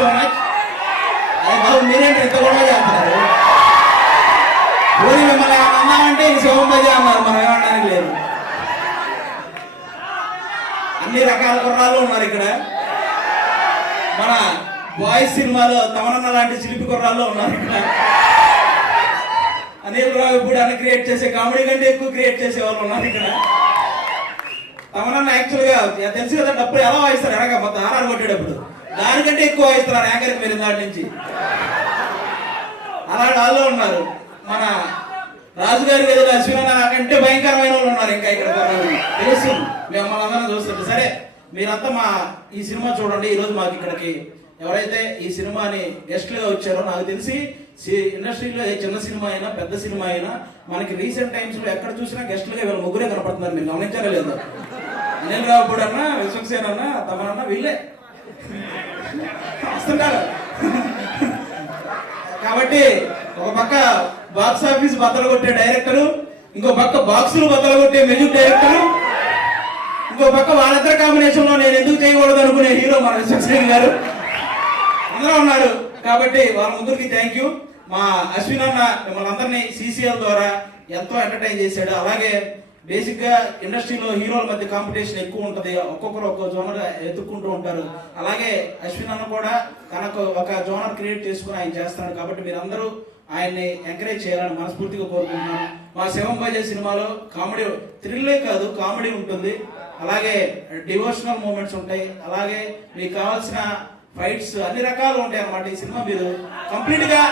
So much. అదే బాబు మీరేంటి ఎంత గొడవ చేస్తున్నారు? పోనీ మిమ్మల్ని అన్నామంటే ఇది శివంబజ అన్నారు, మనం ఏమనడానికి లేదు. అన్ని రకాల కుర్రాళ్ళు ఉన్నారు ఇక్కడ. మన బాయ్స్ సినిమాలో తమనన్న లాంటి శిల్పి కుర్రాళ్ళు ఉన్నారు ఇక్కడ. అనిల్ రావు ఇప్పుడు అని క్రియేట్ చేసే కామెడీ కంటే ఎక్కువ క్రియేట్ చేసే వాళ్ళు ఉన్నారు ఇక్కడ. తమనన్న యాక్చువల్గా తెలుసు కదా, డబ్బులు ఎలా వాయిస్తారు ఎనక మొత్తం ఆర్ఆర్ కొట్టేటప్పుడు దానికంటే ఎక్కువ వాయిస్తున్నారు యాంకర్ మీరు దాటి నుంచి. అలాంటి వాళ్ళు ఉన్నారు. మన రాజుగారి గదిలో అశ్విన కంటే భయంకరమైన వాళ్ళు ఉన్నారు ఇంకా ఇక్కడ తెలుసు మిమ్మల్ని అందరం చూస్తుంటే. సరే మీరంతా మా ఈ సినిమా చూడండి. ఈరోజు మాకు ఇక్కడికి ఎవరైతే ఈ సినిమాని గెస్ట్లుగా వచ్చారో, నాకు తెలిసి ఇండస్ట్రీలో చిన్న సినిమా అయినా పెద్ద సినిమా అయినా మనకి రీసెంట్ టైమ్స్ లో ఎక్కడ చూసినా గెస్ట్లుగా వీళ్ళు ముగ్గురే కనపడుతున్నారు. మీరు గమనించారా లేదు? అనిల్ రావుపూడి అన్న, విశ్వక్సేన్ అన్న, తమనన్న వీళ్ళే వస్తుంటారు. కాబట్టి ఒక పక్క బాక్స్ ఆఫీస్ బద్దలు కొట్టే డైరెక్టరు, ఇంకో పక్క బాక్సులు బద్దలు కొట్టే మ్యూజిక్ డైరెక్టరు, ఇంకో పక్క వాళ్ళిద్దరు కాంబినేషన్ లో నేను ఎందుకు చేయకూడదు అనుకునే హీరో మన విశ్వక్సేన్ గారు అందరూ ఉన్నారు. కాబట్టి వాళ్ళ ముగ్గురికి థ్యాంక్ యూ. మా అశ్విన్ అన్న మిమ్మల్ని అందరినీ సీసీఎల్ ద్వారా ఎంతో ఎంటర్టైన్ చేశాడు. అలాగే బేసిక్ గా ఇండస్ట్రీలో హీరోల మధ్య కాంపిటీషన్ ఎక్కువ ఉంటది, ఒక్కొక్కరు ఒక్కో జోనర్ ఎత్తుక్కుంటూ ఉంటారు. అలాగే అశ్విన్ అన్న కూడా తనకు ఒక జోనర్ క్రియేట్ చేసుకుని ఆయన చేస్తున్నాడు. కాబట్టి మీరందరూ ఆయన్ని ఎంకరేజ్ చేయాలని మనస్ఫూర్తిగా కోరుకుంటున్నాను. మా శివంబజ సినిమాలో కామెడీ థ్రిల్లే కాదు, కామెడీ ఉంటుంది, అలాగే డివోషనల్ మూమెంట్స్ ఉంటాయి, అలాగే మీకు కావాల్సిన ఫైట్స్ అన్ని రకాలు ఉంటాయి అన్నమాట. ఈ సినిమా మీరు కంప్లీట్ గా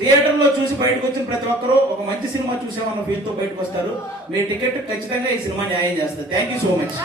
థియేటర్ లో చూసి బయటకు వచ్చిన ప్రతి ఒక్కరూ ఒక మంచి సినిమా చూసామన్న ఫీల్ తో బయటకు వస్తారు. మీ టికెట్ ఖచ్చితంగా ఈ సినిమా న్యాయం చేస్తారు. Thank you so much.